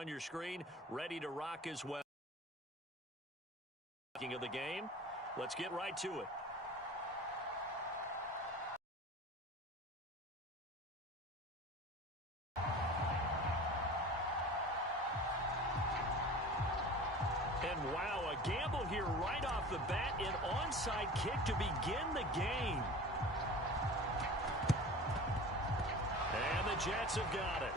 on your screen, ready to rock as well. Speaking of the game, let's get right to it. And wow, a gamble here right off the bat, an onside kick to begin the game. And the Jets have got it.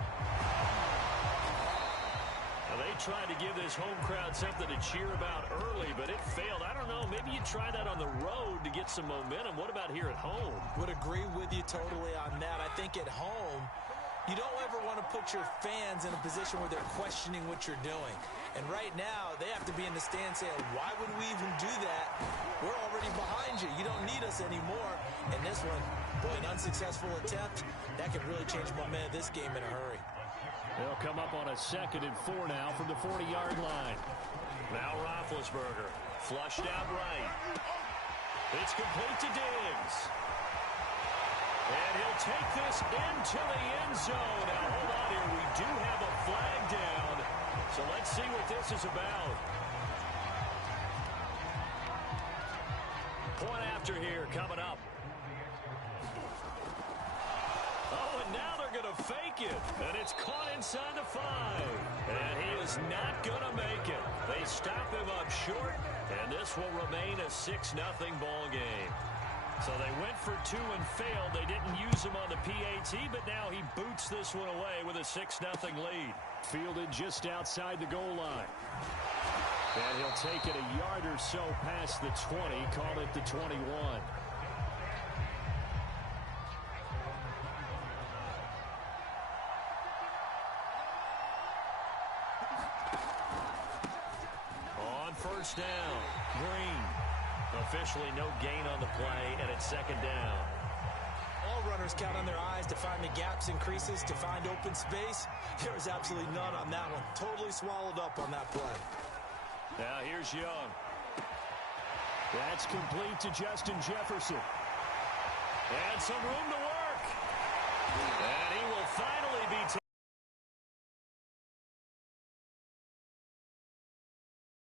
Now, they tried to give this home crowd something to cheer about early, but it failed. I don't know, maybe you try that on the road to get some momentum. What about here at home? Would agree with you totally on that. I think at home, you don't ever want to put your fans in a position where they're questioning what you're doing. And right now, they have to be in the stand saying, why would we even do that? We're already behind you. You don't need us anymore. And this one, boy, an unsuccessful attempt, that could really change the momentum of this game in a hurry. They'll come up on a 2nd and 4 now from the 40-yard line. Now Roethlisberger, flushed out right. It's complete to Diggs. And he'll take this into the end zone. Now, hold on here. We do have a flag down. So let's see what this is about. Point after here coming up. Oh, and now they're going to fake it. And it's caught inside the 5. And he is not going to make it. They stop him up short. And this will remain a 6-0 ball game. So they went for 2 and failed. They didn't use him on the PAT, but now he boots this one away with a 6-0 lead. Fielded just outside the goal line. And he'll take it a yard or so past the 20, call it the 21. On first down, Green. Officially no gain on the play, and it's 2nd down. All runners count on their eyes to find the gaps and creases, to find open space. There was absolutely none on that one. Totally swallowed up on that play. Now here's Young. That's complete to Justin Jefferson. And some room to work. And he will finally be taken.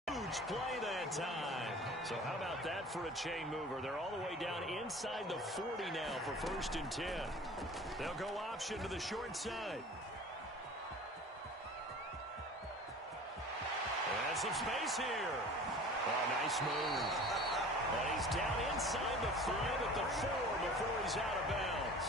Huge play that time. So how about that for a chain mover? They're all the way down inside the 40 now for 1st and 10. They'll go option to the short side. And some space here. Oh, nice move. And he's down inside the 5 at the 4 before he's out of bounds.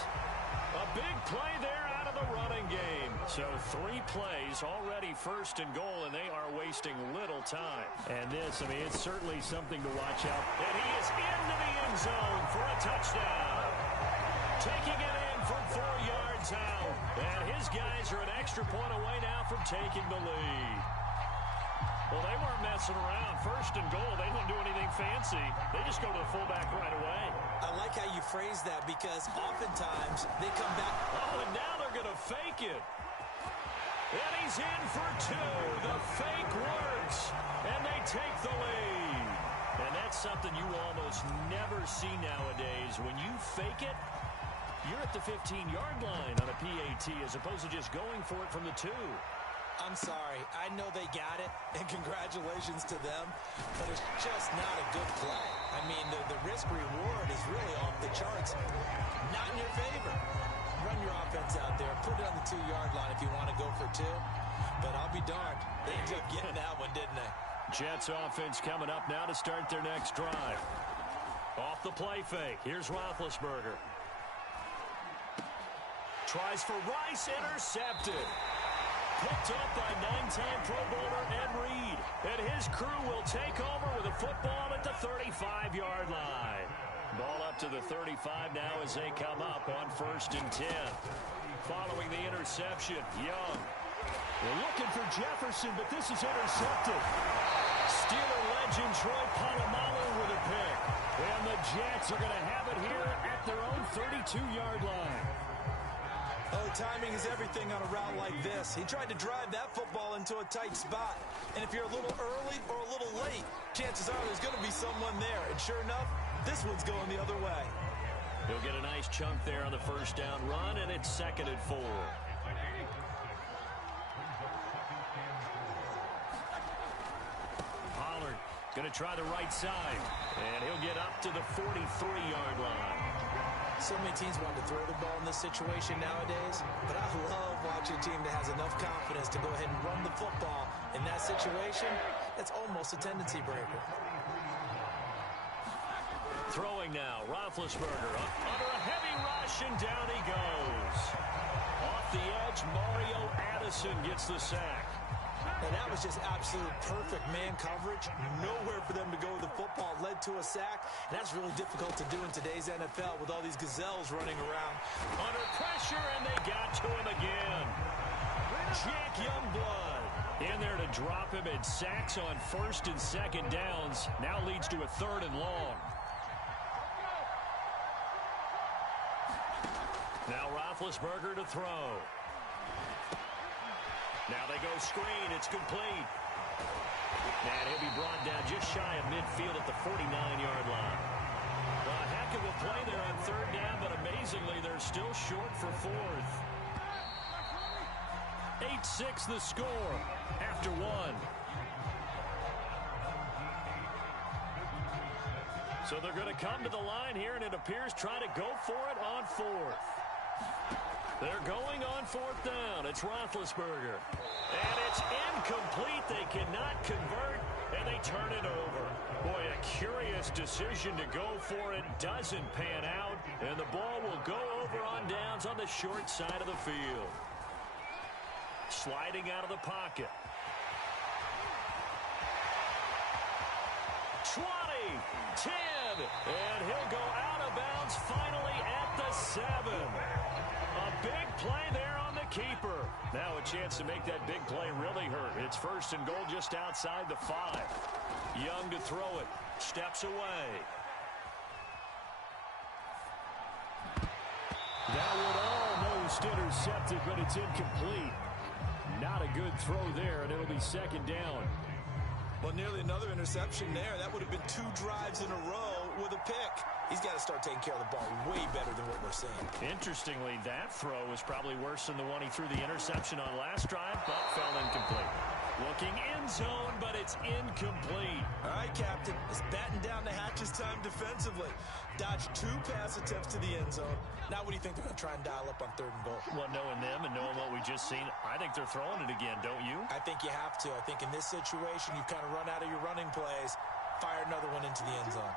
A big play there out of the running game. So 3 plays already 1st and goal, and they are wasting little time. And this, I mean, it's certainly something to watch out. And he is into the end zone for a touchdown. Taking it in from 4 yards out. And his guys are an extra point away now from taking the lead. Well, they weren't messing around. 1st and goal, they don't do anything fancy. They just go to the fullback right away. I like how you phrase that because oftentimes they come back. Oh, and now they're going to fake it. And he's in for 2. The fake works. And they take the lead. And that's something you almost never see nowadays. When you fake it, you're at the 15-yard line on a PAT as opposed to just going for it from the 2. I'm sorry. I know they got it, and congratulations to them, but it's just not a good play. I mean, the risk-reward is really off the charts. Not in your favor. Run your offense out there. Put it on the 2-yard line if you want to go for 2. But I'll be darned. They ended up getting that one, didn't they? Jets offense coming up now to start their next drive. Off the play fake. Here's Roethlisberger. Tries for Rice, intercepted. Picked up by 9-time Pro Bowler Ed Reed. And his crew will take over with a football at the 35-yard line. Ball up to the 35 now as they come up on 1st and 10. Following the interception, Young. They're looking for Jefferson, but this is intercepted. Steeler legend Troy Polamalu with a pick. And the Jets are going to have it here at their own 32-yard line. Oh, timing is everything on a route like this. He tried to drive that football into a tight spot. And if you're a little early or a little late, chances are there's going to be someone there. And sure enough, this one's going the other way. He'll get a nice chunk there on the 1st down run, and it's 2nd and 4. Going to try the right side. And he'll get up to the 43-yard line. So many teams want to throw the ball in this situation nowadays, but I love watching a team that has enough confidence to go ahead and run the football. In that situation, that's almost a tendency breaker. Throwing now, Roethlisberger up under a heavy rush, and down he goes. Off the edge, Mario Addison gets the sack. And that was just absolute perfect man coverage. Nowhere for them to go with the football. Led to a sack. And that's really difficult to do in today's NFL with all these gazelles running around. Under pressure, and they got to him again. Jack Youngblood in there to drop him, and sacks on first and second downs. Now leads to a 3rd and long. Now Roethlisberger to throw. Now they go screen. It's complete. And he'll be brought down just shy of midfield at the 49-yard line. Well, a heck of a play there on 3rd down, but amazingly, they're still short for 4th. 8-6 the score after 1. So they're going to come to the line here, and it appears try to go for it on 4th. They're going on 4th down. It's Roethlisberger. And it's incomplete. They cannot convert, and they turn it over. Boy, a curious decision to go for it. Doesn't pan out, and the ball will go over on downs on the short side of the field. Sliding out of the pocket. 20, 10, and he'll go out of bounds finally at the 7. A big play there on the keeper. Now a chance to make that big play really hurt. It's 1st and goal just outside the 5. Young to throw it. Steps away. That would almost intercepted, but it's incomplete. Not a good throw there, and it'll be 2nd down. Well, nearly another interception there. That would have been 2 drives in a row with a pick. He's got to start taking care of the ball way better than what we're seeing. Interestingly, that throw was probably worse than the one he threw the interception on last drive, but fell incomplete. Looking end zone, but it's incomplete. All right, Captain. It's batten down the hatches time defensively. Dodged 2 pass attempts to the end zone. Now what do you think they're going to try and dial up on 3rd and goal? Well, knowing them and knowing what we just seen, I think they're throwing it again, don't you? I think you have to. I think in this situation, you've kind of run out of your running plays. Fire another one into the end zone.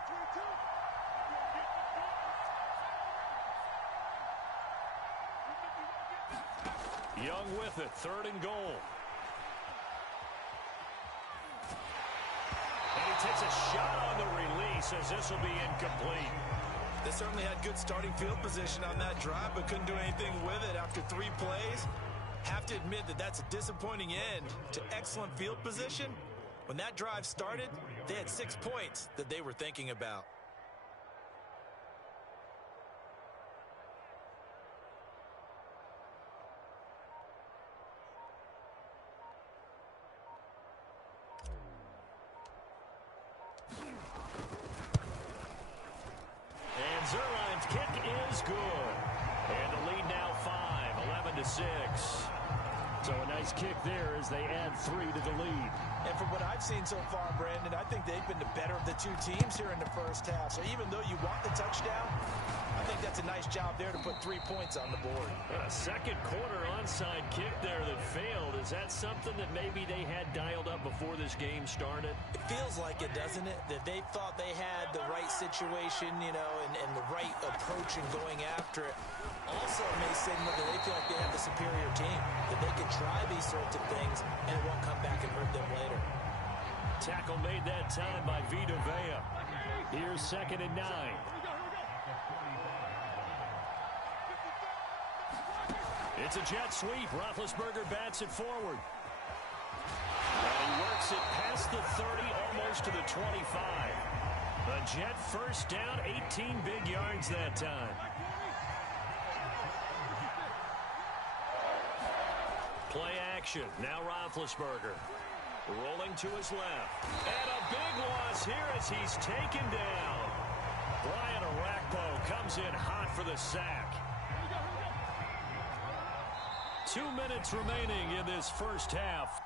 Young with it, 3rd and goal. And he takes a shot on the release as this will be incomplete. They certainly had good starting field position on that drive, but couldn't do anything with it after 3 plays. Have to admit that that's a disappointing end to excellent field position. When that drive started, they had 6 points that they were thinking about. And Zerline's kick is good. And the lead now 5, 11-6. So a nice kick there as they add 3 to the lead. And from what I've seen so far, Brandon, I think they've been the better of the 2 teams here in the first half. So even though you want the touchdown, I think that's a nice job there to put 3 points on the board. A second quarter onside kick there that failed. Is that something that maybe they had dialed up before this game started? It feels like it, doesn't it? That they thought they had the right situation, you know, and the right approach in going after it. Also may signal that they feel like they have the superior team, that they can try these sorts of things and it won't come back and hurt them later. Tackle made that time by Vita Vea. Here's 2nd and 9. It's a jet sweep. Roethlisberger bats it forward. And he works it past the 30, almost to the 25. A jet first down, 18 big yards that time. Play action. Now Roethlisberger. Rolling to his left. And a big loss here as he's taken down. Brian Arakpo comes in hot for the sack. 2 minutes remaining in this first half.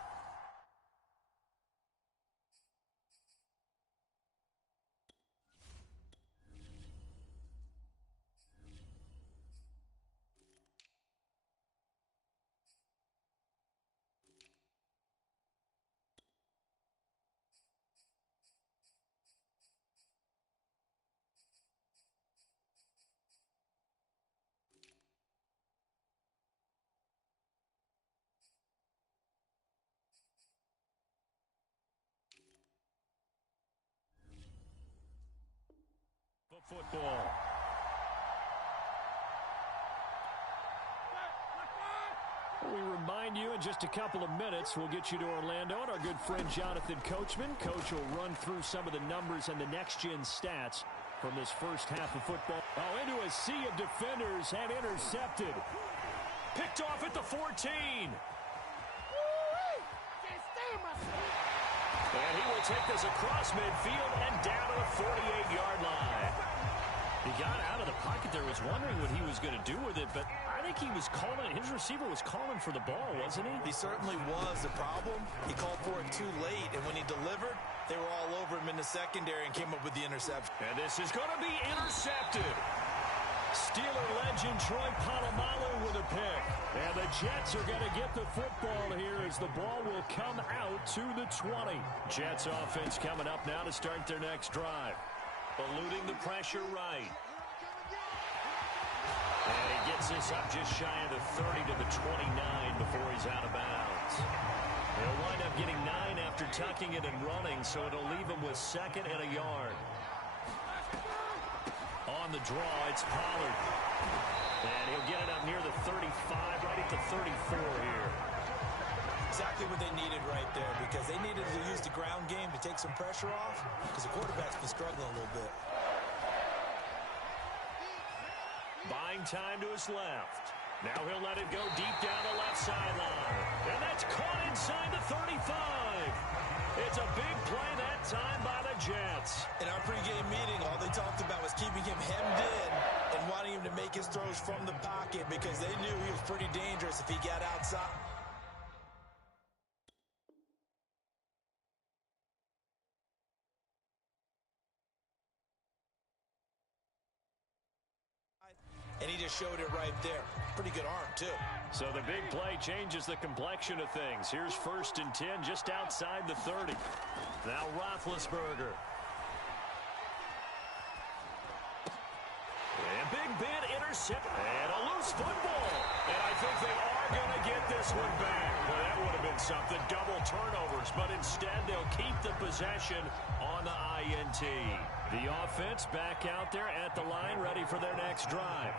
football. We remind you in just a couple of minutes, we'll get you to Orlando and our good friend Jonathan Coachman. Coach will run through some of the numbers and the next-gen stats from this first half of football. Oh, into a sea of defenders and intercepted. Picked off at the 14. And he will take this across midfield and down to the 48-yard line. He got out of the pocket there, was wondering what he was going to do with it, but I think he was calling, his receiver was calling for the ball, wasn't he? He certainly was. The problem, he called for it too late, and when he delivered, they were all over him in the secondary and came up with the interception. And this is going to be intercepted. Steeler legend Troy Polamalu with a pick. And the Jets are going to get the football here as the ball will come out to the 20. Jets offense coming up now to start their next drive. Eluding the pressure right. And he gets this up just shy of the 30 to the 29 before he's out of bounds. He'll wind up getting 9 after tucking it and running, so it'll leave him with 2nd and a yard. On the draw, it's Pollard. And he'll get it up near the 35, right at the 34 here. Exactly what they needed right there, because they needed to use the ground game to take some pressure off, because the quarterback's been struggling a little bit. Buying time to his left. Now he'll let it go deep down the left sideline. And that's caught inside the 35. It's a big play that time by the Jets. In our pregame meeting, all they talked about was keeping him hemmed in and wanting him to make his throws from the pocket, because they knew he was pretty dangerous if he got outside. And he just showed it right there. Pretty good arm, too. So the big play changes the complexion of things. Here's 1st and 10 just outside the 30. Now Roethlisberger. And Big Ben intercept. And a loose football. And I think they are going to get this one back. Well, that would have been something. Double turnovers. But instead, they'll keep the possession on the INT. The offense back out there at the line, ready for their next drive.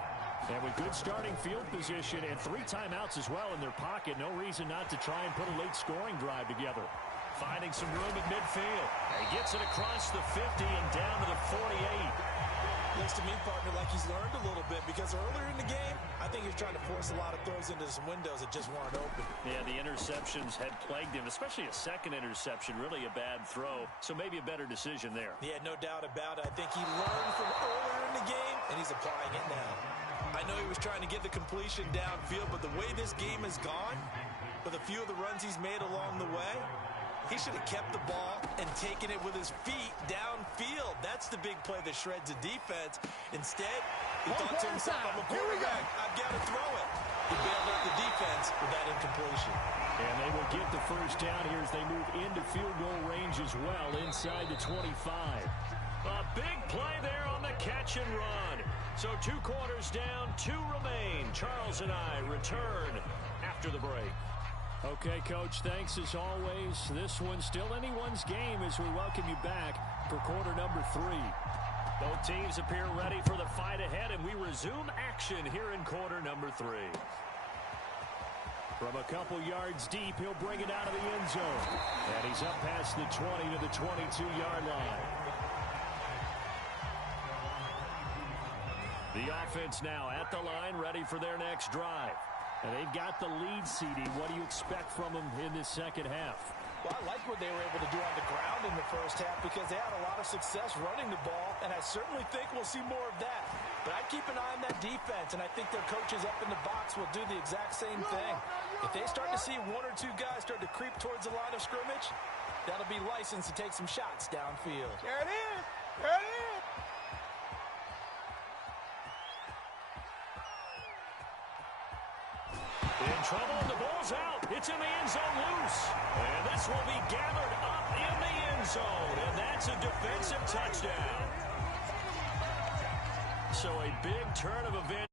And with good starting field position and 3 timeouts as well in their pocket, no reason not to try and put a late scoring drive together. Finding some room at midfield. He gets it across the 50 and down to the 48. Looks to me, partner, like he's learned a little bit, because earlier in the game, I think he was trying to force a lot of throws into some windows that just weren't open. Yeah, the interceptions had plagued him, especially a second interception, really a bad throw. So maybe a better decision there. Yeah, no doubt about it. I think he learned from earlier in the game, and he's applying it now. I know he was trying to get the completion downfield, but the way this game has gone, with a few of the runs he's made along the way, he should have kept the ball and taken it with his feet downfield. That's the big play that shreds the defense. Instead, he thought to himself, I'm a quarterback, I've got to throw it. He bailed out the defense with that incompletion. And they will get the first down here as they move into field goal range as well, inside the 25. A big play there on the catch and run. So 2 quarters down, 2 remain. Charles and I return after the break. Okay, Coach, thanks as always. This one's still anyone's game as we welcome you back for quarter number 3. Both teams appear ready for the fight ahead, and we resume action here in quarter number 3. From a couple yards deep, he'll bring it out of the end zone. And he's up past the 20 to the 22-yard line. The offense now at the line, ready for their next drive. And they've got the lead seeding. What do you expect from them in this second half? Well, I like what they were able to do on the ground in the first half, because they had a lot of success running the ball, and I certainly think we'll see more of that. But I keep an eye on that defense, and I think their coaches up in the box will do the exact same thing. If they start to see 1 or 2 guys start to creep towards the line of scrimmage, that'll be license to take some shots downfield. There it is. There it is. In trouble, and the ball's out. It's in the end zone loose. And this will be gathered up in the end zone. And that's a defensive touchdown. So a big turn of events